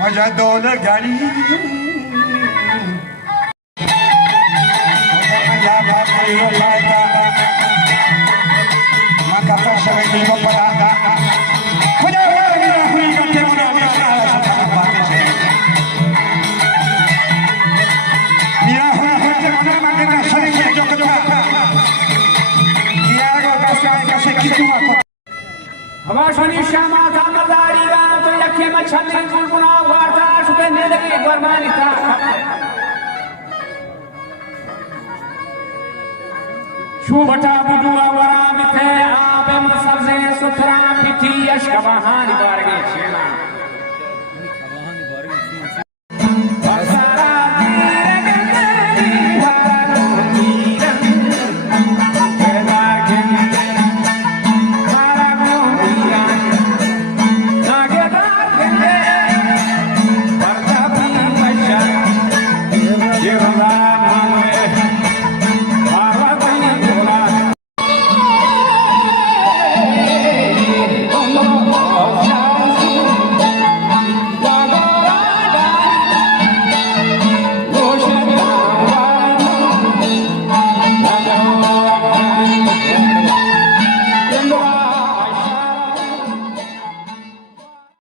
وجدوا القليل ما كفاش مني مبرادا हवाशनी श्यामा था मदारी गा तो यखे मछली गुलगुना वार्ता शुभे नेदगी गरमानी था शुभटा बुजुआ वरा मिथे आबे मसरजे सुथरा पिठी अशकवाहानी